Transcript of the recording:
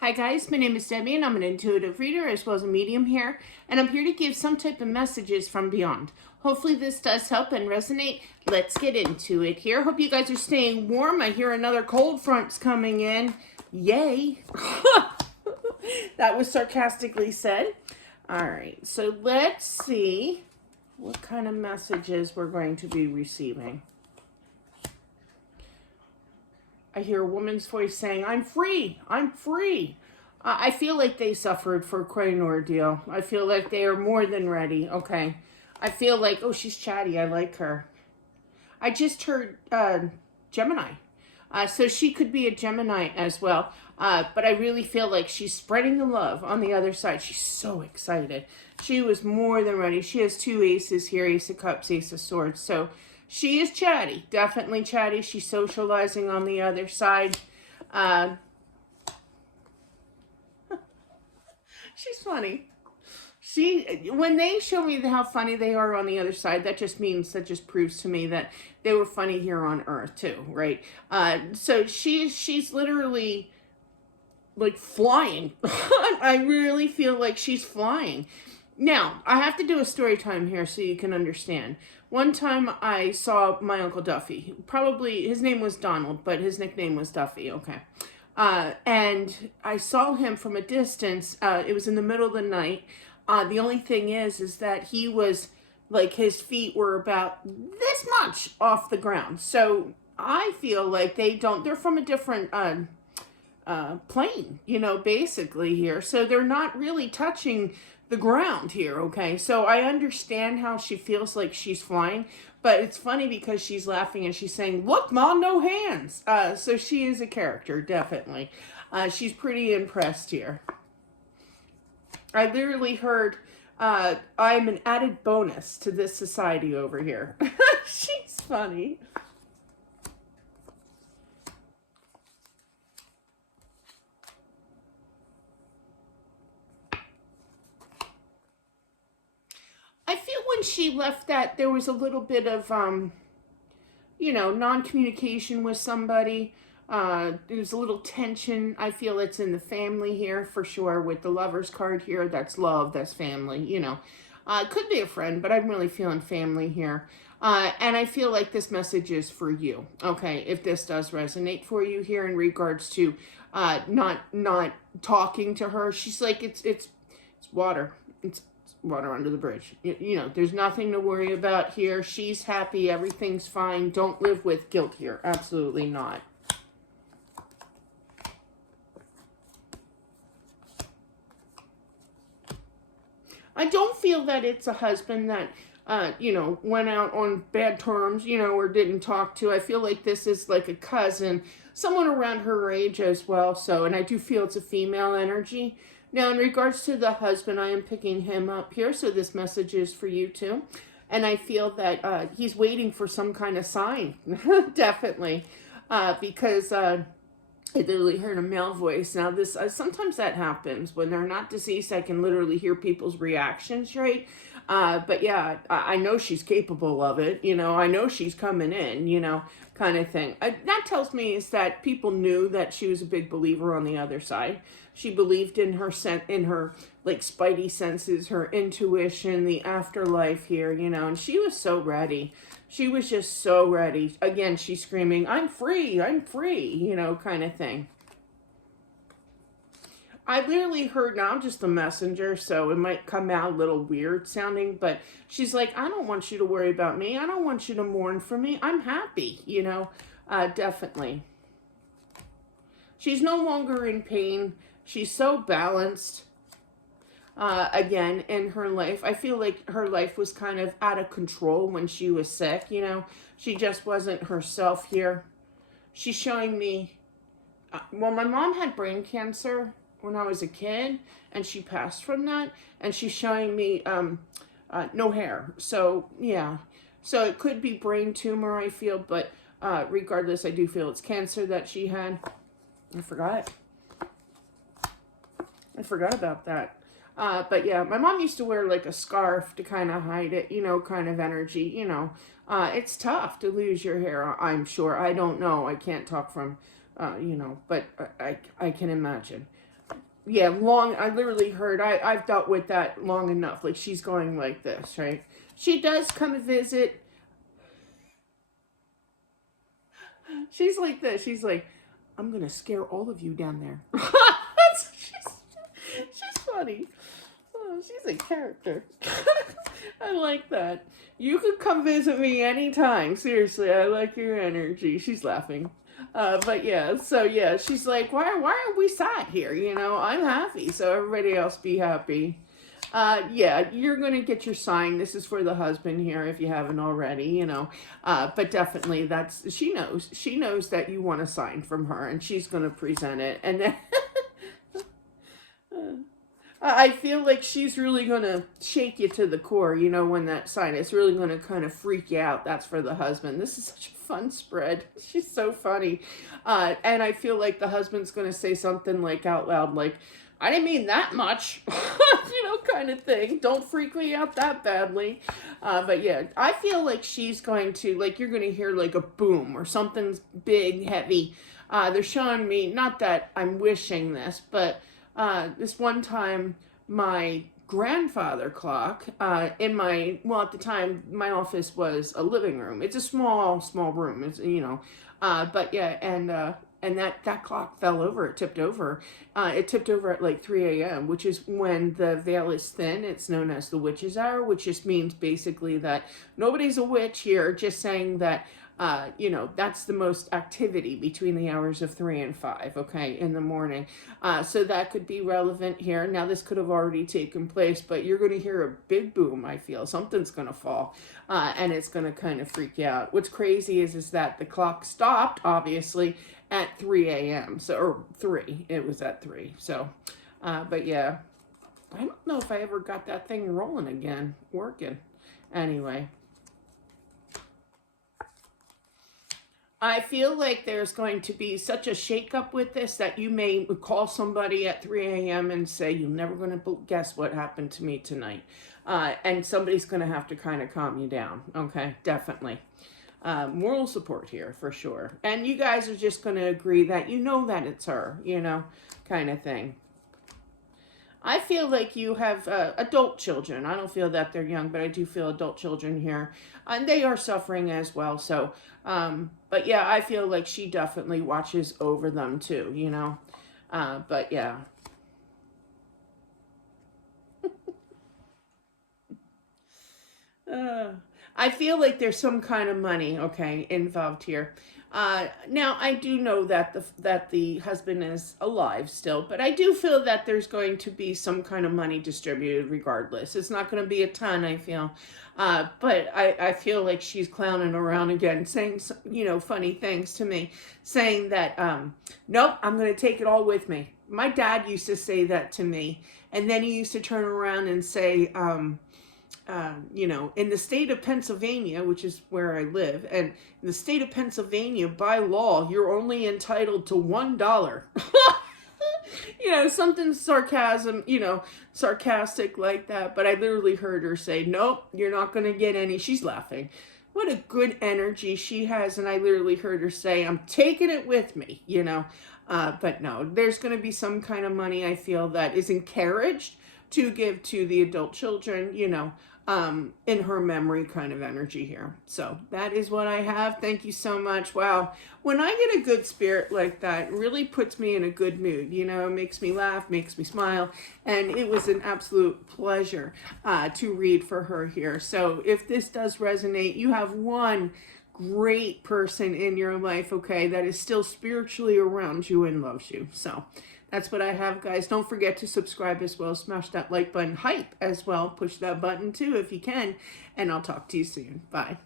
Hi guys, my name is Debbie and I'm an intuitive reader as well as a medium here, and I'm here to give some type of messages from beyond. Hopefully this does help and resonate. Let's get into it here. Hope you guys are staying warm. I hear another cold front's coming in. Yay. That was sarcastically said. Alright, so let's see what kind of messages we're going to be receiving. I hear a woman's voice saying, I'm free, I'm free. I feel like they suffered for quite an ordeal. I feel like they are more than ready. Okay. I feel like, oh, she's chatty. I like her. I just heard Gemini. So she could be a Gemini as well. But I really feel like she's spreading the love on the other side. She's so excited. She was more than ready. She has two aces here, Ace of Cups, Ace of Swords. So she is chatty, definitely chatty. She's socializing on the other side. She's funny. When they show me how funny they are on the other side, that just proves to me that they were funny here on Earth too, right? So she's literally like flying. I really feel like she's flying. Now, I have to do a story time here so you can understand. One time I saw my Uncle Duffy. Probably, his name was Donald, but his nickname was Duffy, okay. And I saw him from a distance. It was in the middle of the night. The only thing is that he was, like, his feet were about this much off the ground. So I feel like they're from a different plane, basically here. So they're not really touching the ground here, okay? So I understand how she feels like she's flying, but it's funny because she's laughing and she's saying, look, Mom, no hands. So she is a character, definitely. She's pretty impressed here. I literally heard, I'm an added bonus to this society over here. She's funny. I feel when she left that there was a little bit of, non-communication with somebody. There's a little tension. I feel it's in the family here for sure with the Lover's card here. That's love, that's family, It could be a friend, but I'm really feeling family here. And I feel like this message is for you, okay? If this does resonate for you here in regards to not talking to her. She's like, it's water. It's water under the bridge. There's nothing to worry about here. She's happy. Everything's fine. Don't live with guilt here. Absolutely not. I don't feel that it's a husband that, went out on bad terms, or didn't talk to. I feel like this is like a cousin, someone around her age as well. So, and I do feel it's a female energy. Now, in regards to the husband, I am picking him up here, so this message is for you too. And I feel that he's waiting for some kind of sign, definitely, because I literally heard a male voice. Now, this sometimes that happens when they're not deceased. I can literally hear people's reactions, right? But yeah, I know she's capable of it. I know she's coming in. Kind of thing. That tells me is that people knew that she was a big believer on the other side. She believed in her like spidey senses, her intuition, the afterlife here, and she was so ready. She was just so ready. Again, she's screaming, I'm free, kind of thing. I literally heard, now I'm just a messenger, so it might come out a little weird sounding, but she's like, I don't want you to worry about me. I don't want you to mourn for me. I'm happy, definitely. She's no longer in pain. She's so balanced, again, in her life. I feel like her life was kind of out of control when she was sick, She just wasn't herself here. She's showing me, well, my mom had brain cancer when I was a kid, and she passed from that, and she's showing me no hair. So, yeah. So it could be brain tumor, I feel, but regardless, I do feel it's cancer that she had. I forgot about that. But yeah, my mom used to wear like a scarf to kind of hide it, kind of energy, It's tough to lose your hair, I'm sure. I don't know. I can't talk from, but I can imagine. yeah, long, I literally heard, I've dealt with that long enough. Like, she's going like this, right? She does come and visit. She's like this. She's like, I'm going to scare all of you down there. she's funny. Oh, she's a character. I like that. You could come visit me anytime. Seriously, I like your energy. She's laughing. But yeah, so yeah, she's like, why are we sat here? You know, I'm happy, so everybody else be happy. Yeah, you're gonna get your sign. This is for the husband here, if you haven't already, you know. But definitely, she knows that you want a sign from her, and she's gonna present it, and then. I feel like she's really going to shake you to the core, you know, when that sign is really going to kind of freak you out. That's for the husband. This is such a fun spread. She's so funny. And I feel like the husband's going to say something like out loud, like, I didn't mean that much, you know, kind of thing. Don't freak me out that badly. But yeah, I feel like she's going to, like, you're going to hear like a boom or something big, heavy. They're showing me, not that I'm wishing this, but this one time, my grandfather clock in my, well, at the time, my office was a living room. It's a small room. It's, you know, but yeah, and that clock fell over. It tipped over. It tipped over at like 3 a.m., which is when the veil is thin. It's known as the witch's hour, which just means basically that nobody's a witch here, just saying that you know, that's the most activity between the hours of 3 and 5, okay, in the morning. So that could be relevant here. Now, this could have already taken place, but you're going to hear a big boom, I feel. Something's going to fall, and it's going to kind of freak you out. What's crazy is that the clock stopped, obviously, at 3 a.m. So, or 3. It was at 3. So, but yeah, I don't know if I ever got that thing rolling again, working. Anyway. I feel like there's going to be such a shakeup with this that you may call somebody at 3 a.m. and say, you're never going to guess what happened to me tonight. And somebody's going to have to kind of calm you down. Okay, definitely. Moral support here for sure. And you guys are just going to agree that you know that it's her, you know, kind of thing. I feel like you have adult children. I don't feel that they're young, but I do feel adult children here. And they are suffering as well. So, but yeah, I feel like she definitely watches over them too, you know. But yeah. I feel like there's some kind of money, okay, involved here. Now I do know that the husband is alive still, but I do feel that there's going to be some kind of money distributed regardless. It's not going to be a ton, I feel, but I feel like she's clowning around again, saying, you know, funny things to me, saying that nope, I'm going to take it all with me. My dad used to say that to me, and then he used to turn around and say, you know, in the state of Pennsylvania, which is where I live, and in the state of Pennsylvania, by law, you're only entitled to $1. You know, something sarcasm, you know, sarcastic like that. But I literally heard her say, nope, you're not going to get any. She's laughing. What a good energy she has. And I literally heard her say, I'm taking it with me, you know. But no, there's going to be some kind of money, I feel, that is encouraged to give to the adult children, you know, in her memory kind of energy here. So that is what I have. Thank you so much. Wow. When I get a good spirit like that, it really puts me in a good mood. You know, it makes me laugh, makes me smile. And it was an absolute pleasure to read for her here. So if this does resonate, you have one great person in your life, okay, that is still spiritually around you and loves you. So that's what I have, guys. Don't forget to subscribe as well. Smash that like button. Hype as well. Push that button too if you can. And I'll talk to you soon. Bye.